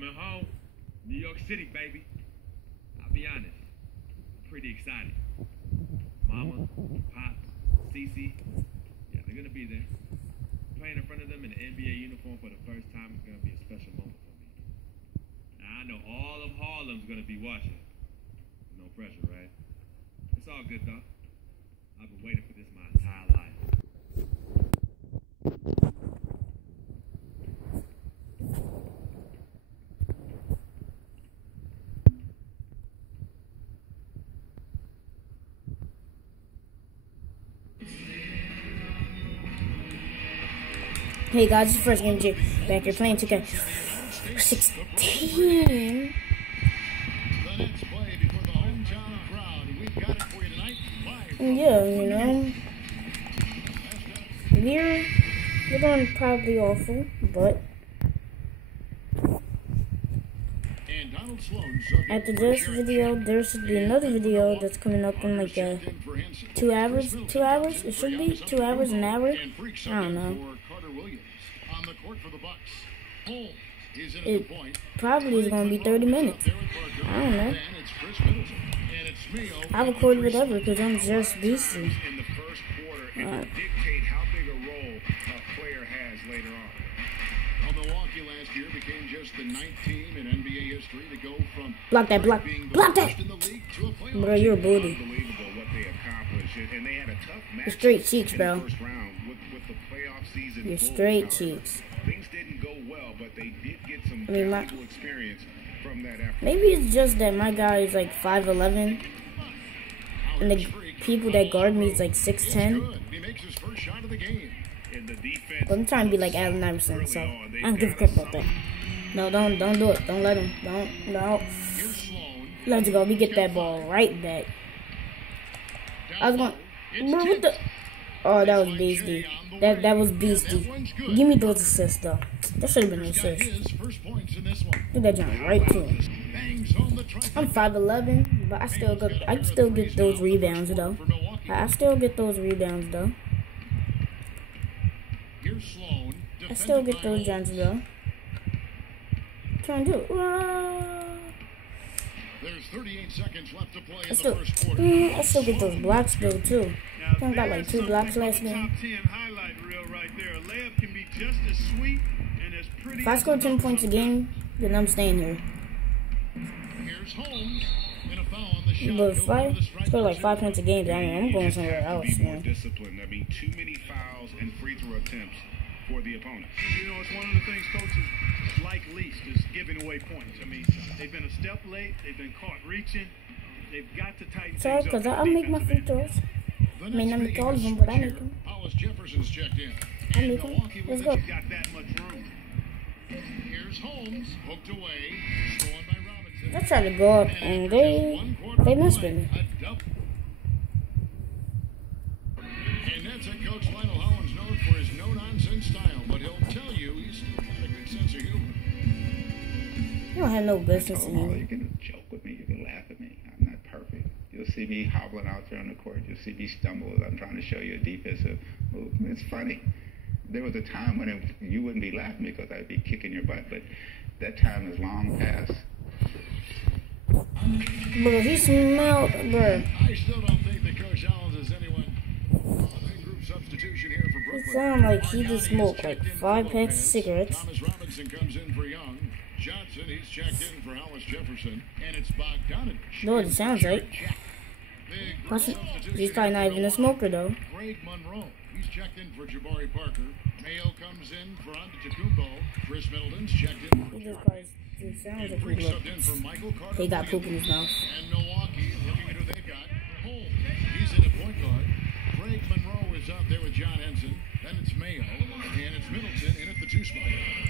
Coming home. New York City, baby. I'll be honest. Pretty excited. Mama, Pops, Cece. Yeah, they're gonna be there. Playing in front of them in an NBA uniform for the first time is gonna be a special moment for me. Now, I know all of Harlem's gonna be watching. No pressure, right? It's all good though. I've been waiting for this my entire life. Hey guys, it's the first game J back here playing 2K16. Yeah, you know, we're doing probably awful, but after this video, there should be another video that's coming up in like 2 hours. 2 hours? It should be 2 hours, an hour. I don't know. It probably is going to be 30 minutes. I don't know. I record whatever because I'm just beastie. Block that, block that! Bro, you're a booty. You're straight cheeks, bro. You're straight cheeks. I mean, maybe it's just that my guy is like 5'11", and the people that guard me is like 6'10". But I'm trying to be like Allen Iverson, so I don't give a crap about that. No, don't do it. Don't let him. No. Let's go. We get that ball right back. I was going. Bro, what the? Oh, that was beastie. That was beastie. Give me those assists though. That should have been an assist. Get that jump right to him. I'm 5'11", but I still get those rebounds though. I still get those rebounds though. I still get those jumps though. Trying to do it. There's 38 seconds left to play I still get those blocks though too. I got like 2 blocks last game. If I score 10 points a game, then I'm staying here. But if I score like 5 points a game, then I'm going somewhere else, man. Discipline. I mean, too many fouls and free throw attempts for the opponent. You know, it's one of the things coaches like least is giving away points. I mean, they've been a step late. They've been caught reaching. They've got to tighten things up. Because I'll make my free throws. I may not make all of them, but I make them. Jefferson's checked in. I make them. Let's go. Got that much room. Here's Holmes, hooked away, stolen by Robinson. I tried to go up, and they messed with me. And that's a coach Lionel Hollins known for his no-nonsense style, but he'll tell you he's got a good sense of humor. You don't have no business in You you. can joke with me, you can laugh at me. I'm not perfect. You'll see me hobbling out there on the court. You'll see me stumble as I'm trying to show you a defensive move. It's funny. There was a time when you wouldn't be laughing because I'd be kicking your butt, but that time is long past. Bro, he smelled, bro. I still don't think that Coach Hollins is anyone. Group substitution here for Brooklyn. It sounds like he just smoked like 5 packs of cigarettes. Thomas Robinson comes in for Young. Johnson, he's checked in for Hollis Jefferson, and it's Bogdanovich. No, it sounds right. He's probably not even a smoker though. Greg Monroe, he's checked in for Jabari Parker. Mayo comes in for Antetokounmpo. Chris Middleton's checked in. He just probably sounds like he subbed in for Michael Carter. He got poop in his mouth. And Milwaukee, looking at who they've got. Holmes, he's in at point guard. Greg Monroe is out there with John Henson. Then it's Mayo, and it's Middleton in at the 2 spot.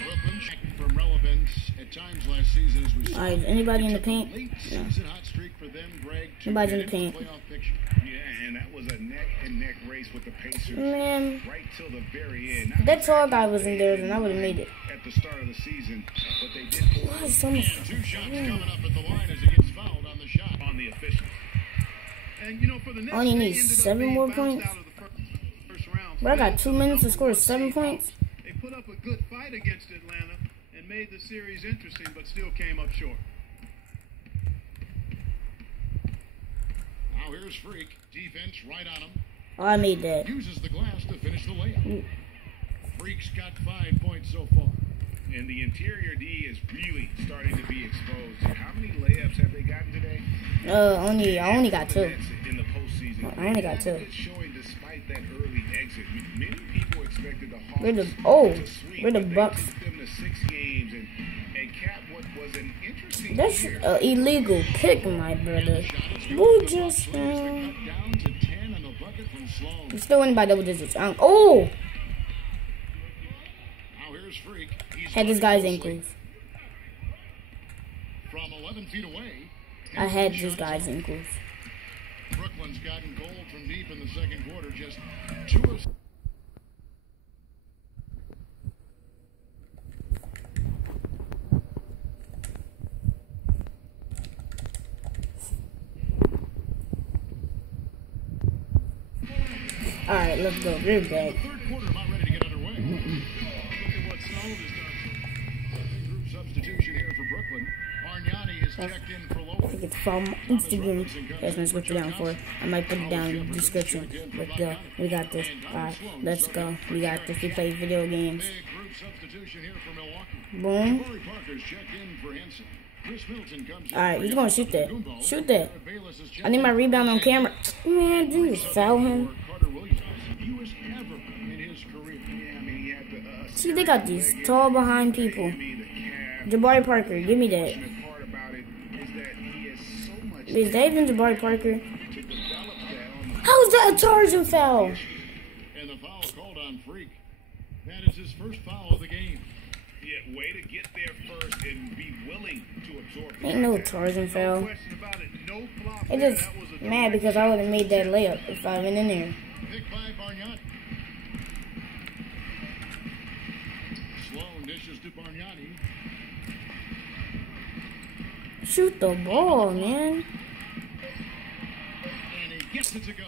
Brooklyn from relevance at times last season as we saw. Alright, anybody in the paint? Late No. season hot streak for them, Greg. Nobody's in the paint. Yeah, and that was a neck-and-neck race with the Pacers. Man, Right till the very end. if that tall guy was in there, then I would have made it. At the start of the season, but they did pull Why is so much? 2 shots coming up at the line as he gets fouled on the shot on the officials. And you know, for the next Only they need ended up 7 being more bounced points. out of the first round. Bro, I got 2 minutes to score 7 points. They put up a good fight against Atlanta and made the series interesting, but still came up short. Now here's Freak. Defense right on him. Oh, I made that. Uses the glass to finish the layup. Freak's got 5 points so far. And the interior D is really starting to be exposed. How many layups have they gotten today? I only got 2. In the postseason. I only got 2. It's showing despite that early exit. Many people expected the Hawks We're the to sweep, we're the but they Bucks. took them to 6 games and cap what was an interesting That's year. an illegal pick, my brother. Who just Cut down to 10 on the bucket from Sloan. you still winning by double digits. Oh, Now here's Freak. He's had this guy's ankles. from 11 feet away. I had this guy's ankles. Brooklyn's gotten gold from deep in the second quarter. Just 2 of All right, let's go. We're back. third quarter about ready to get underway. Look at what Sloan has done. Group substitution here for Brooklyn. Argnani is checked in for I Lopez. think it's from Instagram. That's what it's down for. I might put it down in the description. But we got this. Alright, let's go. We got this. We play video games. Big group substitution here for Milwaukee. Boom. Corey Parker's checked in for Henson. Chris Middleton comes in Alright, for he's gonna shoot that. Gumbo. Shoot that. Bayless is checked I need my in rebound for on camera. Man, dude, you foul him. for Carter Williams. Fewest ever in his career. Yeah, I mean, he had the See, they got these tall behind people. Jabari Parker, give me that. part about it is that he has so much Is that even Jabari Parker? to develop that on the How is that a Tarzan foul? And the foul called on Freak. That is his first foul of the game. Yeah, way to get there first and be willing to absorb the Ain't no contact. Tarzan foul. Question about it. No flop. It there. just That was a mad because I would have made that layup if I went in there. Pick by Bargnani. Sloan dishes to Bargnani. Shoot the ball, man. And he gets it to go.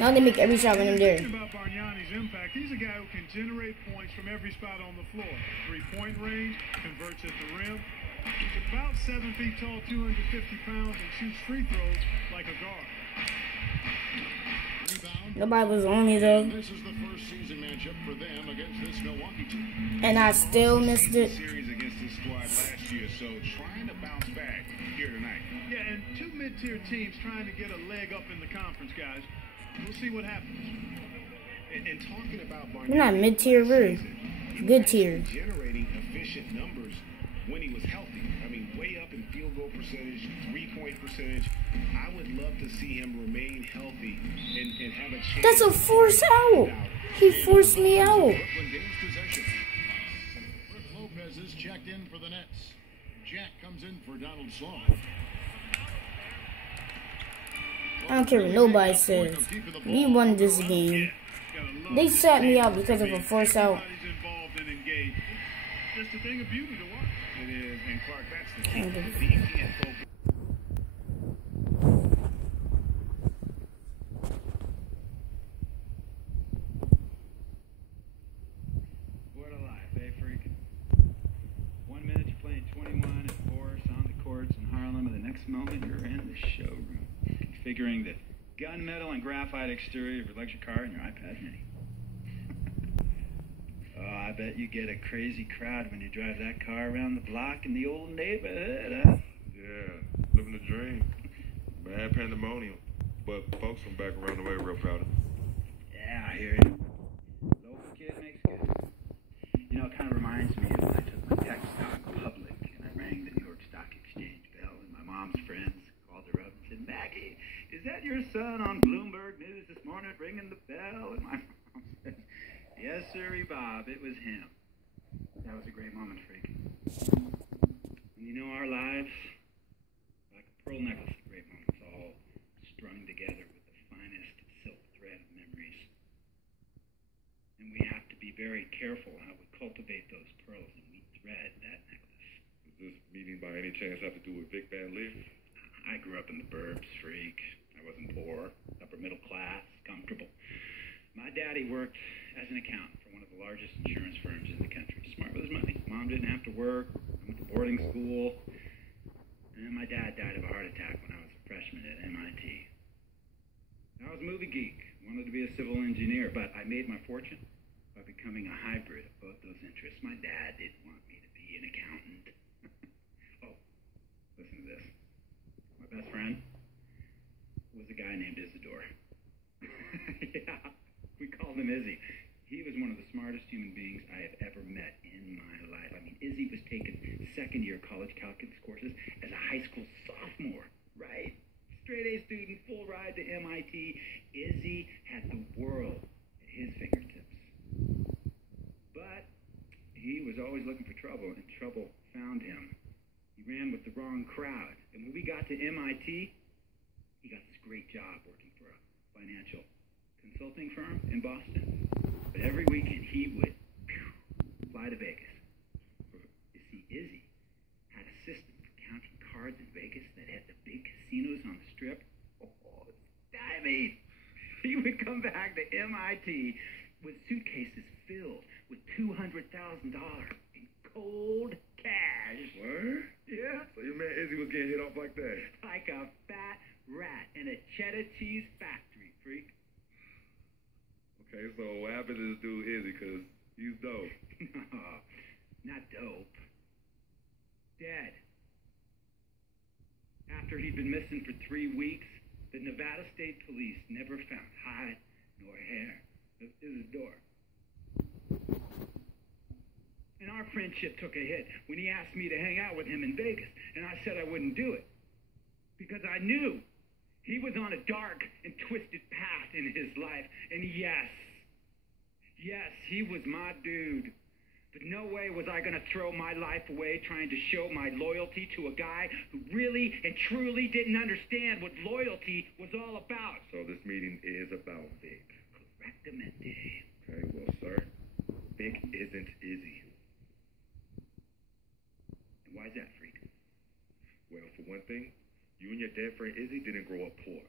Now they make every shot when I'm there. About Bargnani's impact, he's a guy who can generate points from every spot on the floor. 3-point range, converts at the rim. He's about 7 feet tall, 250 pounds, and shoots free throws like a guard. Rebound. Nobody was on me though, This is the first season matchup for them against this Milwaukee team. and I still missed it. Series against this squad last year, so trying to bounce back here tonight. Yeah, and 2 mid-tier teams trying to get a leg up in the conference, guys. We'll see what happens. And talking about We're not mid-tier, we're good tier. generating efficient numbers when he was healthy. I mean, way up in field goal percentage, 3-point percentage. I would love to see him remain healthy and have a chance. That's a force out. He forced me out. Brooklyn gains possession. Brook Lopez is checked in for the Nets. Jack comes in for Donald Sloan. I don't care what nobody says. We won this game. They sat me out because of a force out. Everybody's involved and engaged. It's just a thing of beauty to watch. It is, and Clark, that's the key. If he can't focus. What a life, eh, freak? 1 minute you're playing 21 at Forest on the courts in Harlem, and the next moment you're in the showroom, configuring the gunmetal and graphite exterior of your luxury car and your iPad mini. Oh, I bet you get a crazy crowd when you drive that car around the block in the old neighborhood, huh? Yeah, living the dream. Bad pandemonium. But folks from back around the way real proud of me. Yeah, I hear you. Local kid makes good. You know, it kind of reminds me of when I took my tech stock public and I rang the New York Stock Exchange bell and my mom's friends called her up and said, Maggie, is that your son on Bloomberg News this morning ringing the bell? And my mom said, yes, sirree, Bob, it was him. That was a great moment, freak. You know, our lives, like a pearl necklace of great moments, all strung together with the finest silk thread of memories. And we have to be very careful how we cultivate those pearls and we thread that necklace. Does this meeting by any chance have to do with Vic Van Lee? I grew up in the burbs, freak. I wasn't poor, upper middle class, comfortable. My daddy worked as an accountant for one of the largest insurance firms in the country. Smart with his money. Mom didn't have to work. I went to boarding school. And my dad died of a heart attack when I was a freshman at MIT. I was a movie geek, wanted to be a civil engineer, but I made my fortune by becoming a hybrid of both those interests. My dad didn't want me to be an accountant. Oh, listen to this. My best friend was a guy named Isidore. Yeah, we called him Izzy. He was one of the smartest human beings I have ever met in my life. I mean, Izzy was taking second-year college calculus courses as a high school sophomore, right? Straight A student, full ride to MIT. Izzy had the world at his fingertips. But he was always looking for trouble, and trouble found him. He ran with the wrong crowd. And when we got to MIT, he got this great job working for a financial consulting firm in Boston. But every weekend he would fly to Vegas. You see, Izzy had a system for counting cards in Vegas that had the big casinos on the strip. Oh, I mean, he would come back to MIT with suitcases filled with $200,000 in cold cash. What? Yeah. So your man Izzy was getting hit off like that? Like a fat rat in a cheddar cheese factory, freak. Okay, so what happened to this dude Izzy? Because he's dope. No, not dope. Dead. After he'd been missing for 3 weeks, the Nevada State Police never found hide nor hair of Isidore. And our friendship took a hit when he asked me to hang out with him in Vegas, and I said I wouldn't do it. Because I knew he was on a dark and twisted path in his life, and yes, he was my dude. But no way was I going to throw my life away trying to show my loyalty to a guy who really and truly didn't understand what loyalty was all about. So this meeting is about Vic. Correctamente. Okay, well, sir, Vic isn't Izzy. And why's that, freak? Well, for one thing, you and your dead friend Izzy didn't grow up poor.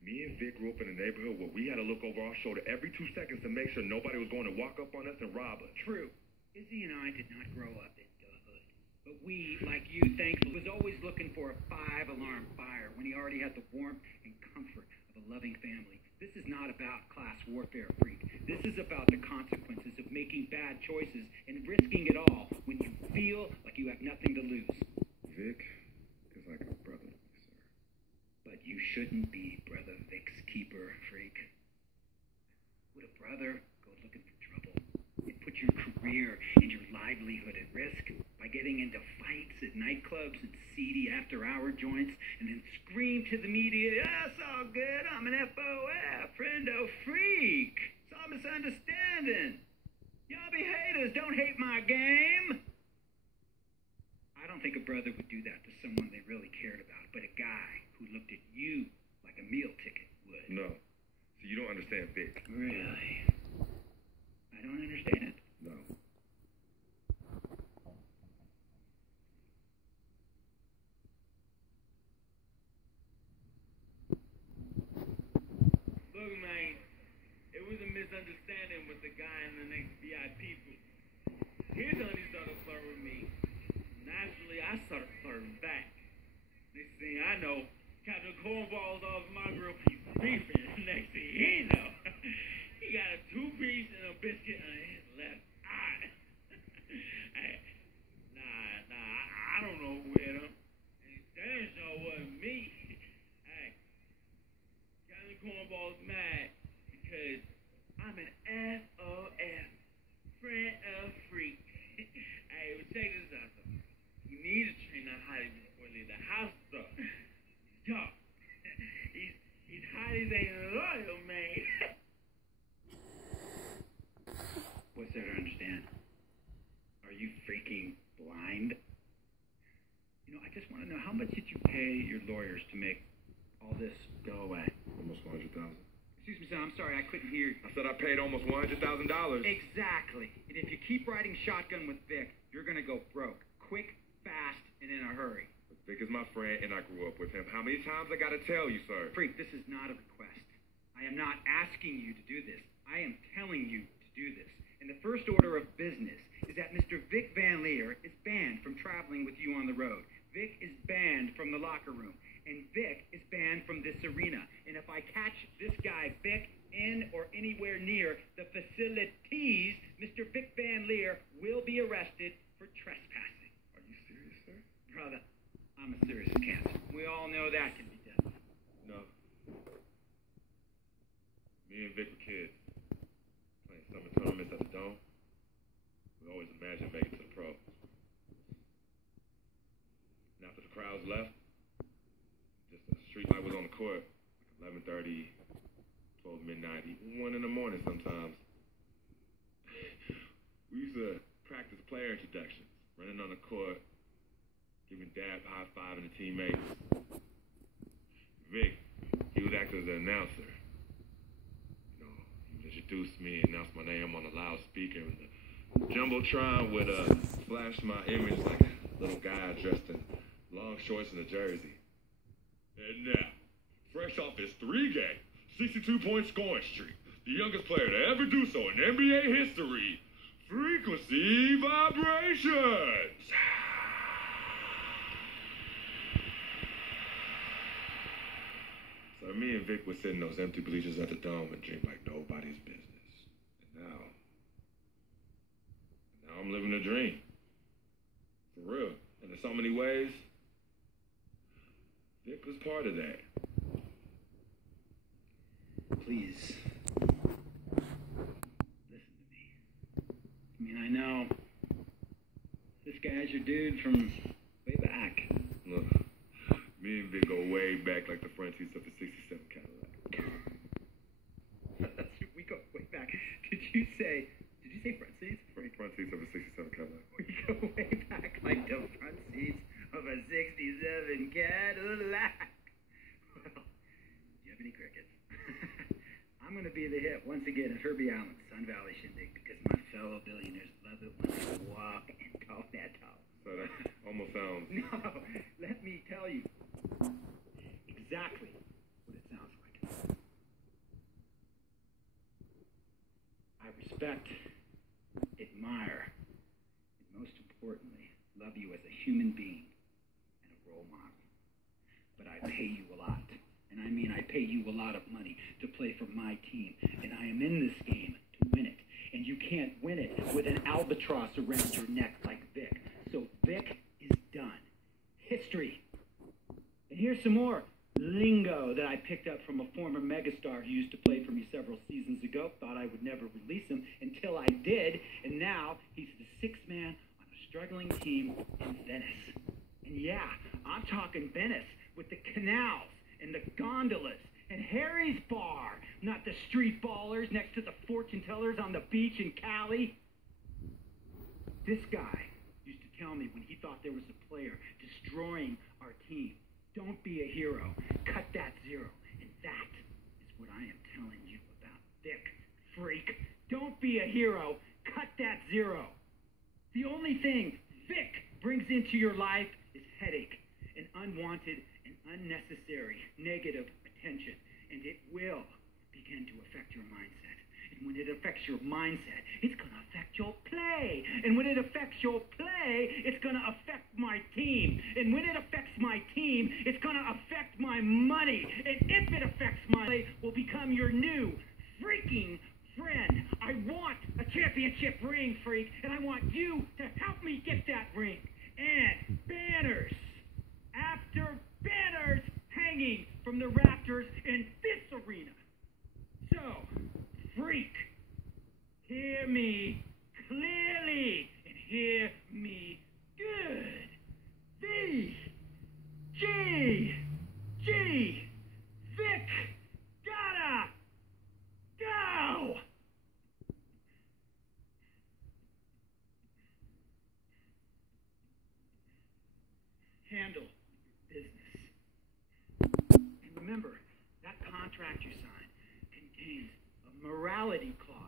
Me and Vic grew up in a neighborhood where we had to look over our shoulder every 2 seconds to make sure nobody was going to walk up on us and rob us. True. Izzy and I did not grow up in the hood. But we, like you, thankfully, was always looking for a 5-alarm fire when he already had the warmth and comfort of a loving family. This is not about class warfare, freak. This is about the consequences of making bad choices and risking it all when you feel like you have nothing to lose. Vic is like a brother to me, sir. But you shouldn't be Brother Vic's keeper, freak. Would a brother go looking for trouble and put your career and your livelihood at risk by getting into fights at nightclubs and seedy after-hour joints and then scream to the media, "Yeah, it's all good, I'm an FOF, friendo freak. It's all misunderstanding. Y'all be haters, don't hate my game." I don't think a brother would do that to someone they really cared about, but a guy who looked at you like a meal ticket would. No. So you don't understand Vic. Really? I don't understand. No. Look, man, it was a misunderstanding with the guy in the next VIP booth. His honey started flirting with me. Naturally, I started flirting back. Next thing I know, Captain Cornball's off my grill piece beefing. Next thing he know, he got a 2-piece and a biscuit on his left eye. Hey, I don't know who hit him. And it damn sure wasn't me. Hey, Captain Cornball's mad because I'm an FOF, friend of freak. Hey, well, check this out, though. We need to train that hottie before we leave the house, though. Yo, he's hot as ain't loyal, man. What's there to understand? Are you freaking blind? You know, I just want to know, how much did you pay your lawyers to make all this go away? Almost $100,000. Excuse me, sir, I'm sorry, I couldn't hear you. I said I paid almost $100,000. Exactly. And if you keep riding shotgun with Vic, you're going to go broke. Quick, fast, and in a hurry. Vic is my friend, and I grew up with him. How many times I got to tell you, sir? Freak, this is not a request. I am not asking you to do this. I am telling you to do this. And the first order of business is that Mr. Vic Van Leer is banned from traveling with you on the road. Vic is banned from the locker room. And Vic is banned from this arena. And if I catch this guy, Vic, in or anywhere near the facilities, Mr. Vic Van Leer will be arrested for trespassing. Are you serious, sir? Brother, I'm as serious as cancer. We all know that can be deadly. No. Me and Vic were kids. Playing summer tournaments at the Dome. We always imagined making it to the pros. And after the crowds left, just a street light was on the court, like 11:30, 12 midnight, even 1 in the morning sometimes. We used to practice player introductions, running on the court, giving dab high-fiving the teammates. Vic, he was acting as an announcer. You know, he would introduce me, announce my name on the loudspeaker, and the Jumbotron would flash my image like a little guy dressed in long shorts and a jersey. And now, fresh off his 3-game, 62-point scoring streak, the youngest player to ever do so in NBA history, Frequency Vibrations! So me and Vic would sit in those empty bleachers at the Dome and drink like nobody's business. And now I'm living a dream. For real. And in so many ways, Vic was part of that. Please, listen to me. I mean, I know this guy's your dude from way back. Look, me and Vic go way back like the front seats of the 67 Cadillac. We go way back. Did you say front seats? Front seats of a 67 Cadillac. We go way back like the front seats of a 67 Cadillac. Well, do you have any crickets? I'm going to be the hit once again at Herbie Allen's Sun Valley Shindig because my fellow billionaires love it when I walk and talk that talk. So that almost sounds... No, let me tell you exactly what it sounds like. I respect, admire, and most importantly, love you as a human being and a role model. But I pay you a lot. And I mean I pay you a lot of money to play for my team. And I am in this game to win it. And you can't win it with an albatross around your neck like Vic. So Vic is done. History. And here's some more lingo that I picked up from a former megastar who used to play for me several seasons ago. Thought I would never release him until I did. And now he's the sixth man on a struggling team in Venice. And yeah, I'm talking Venice with the canals and the gondolas and Harry's bar, not the street ballers next to the fortune tellers on the beach in Cali. This guy used to tell me when he thought there was a player destroying our team, don't be a hero, cut that zero. And that is what I am telling you about Vic, freak. Don't be a hero, cut that zero. The only thing Vic brings into your life is headache and unwanted and unnecessary negative attention, and it will begin to affect your mindset. And when it affects your mindset, it's going to affect your play. And when it affects your play, it's going to affect my team. And when it affects my team, it's going to affect my money. And if it affects my play, will become your new freaking friend. I want a championship ring, freak, and I want you to help me get that ring. And banners after banners hanging from the rafters in this arena. So, freak, hear me clearly and hear me good. V-G-G, Vic, gotta go! Handle business. And remember, that contract you signed contains a morality clause,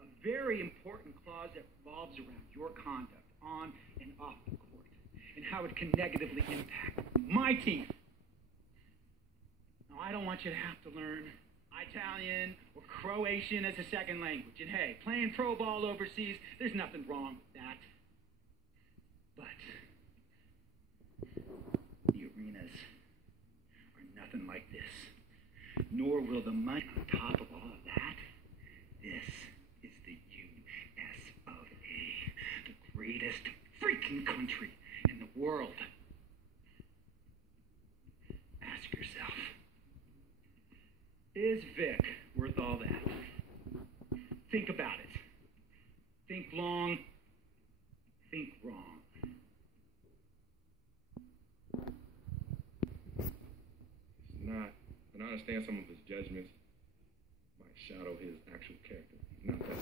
a very important clause that revolves around your conduct on and off the court, and how it can negatively impact my team. Now, I don't want you to have to learn. I Italian or Croatian as a second language. And hey, playing pro ball overseas, there's nothing wrong with that. But the arenas are nothing like this. Nor will the money on top of all of that. This is the U.S. of A, the greatest freaking country in the world. Ask yourself, is Vic worth all that? Think about it. Think long, think wrong. It's not, and I understand some of his judgments might shadow his actual character. Not that,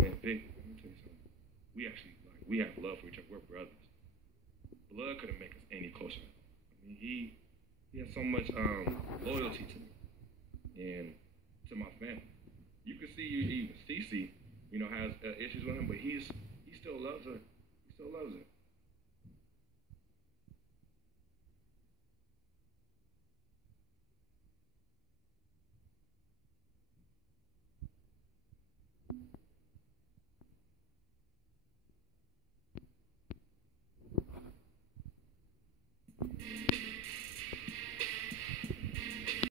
man, Vic, let me tell you something. We actually, we have love for each other. We're brothers. Blood couldn't make us any closer. I mean, he has so much loyalty to me and to my family. You can see even Cece, has issues with him, but he still loves her. He still loves her.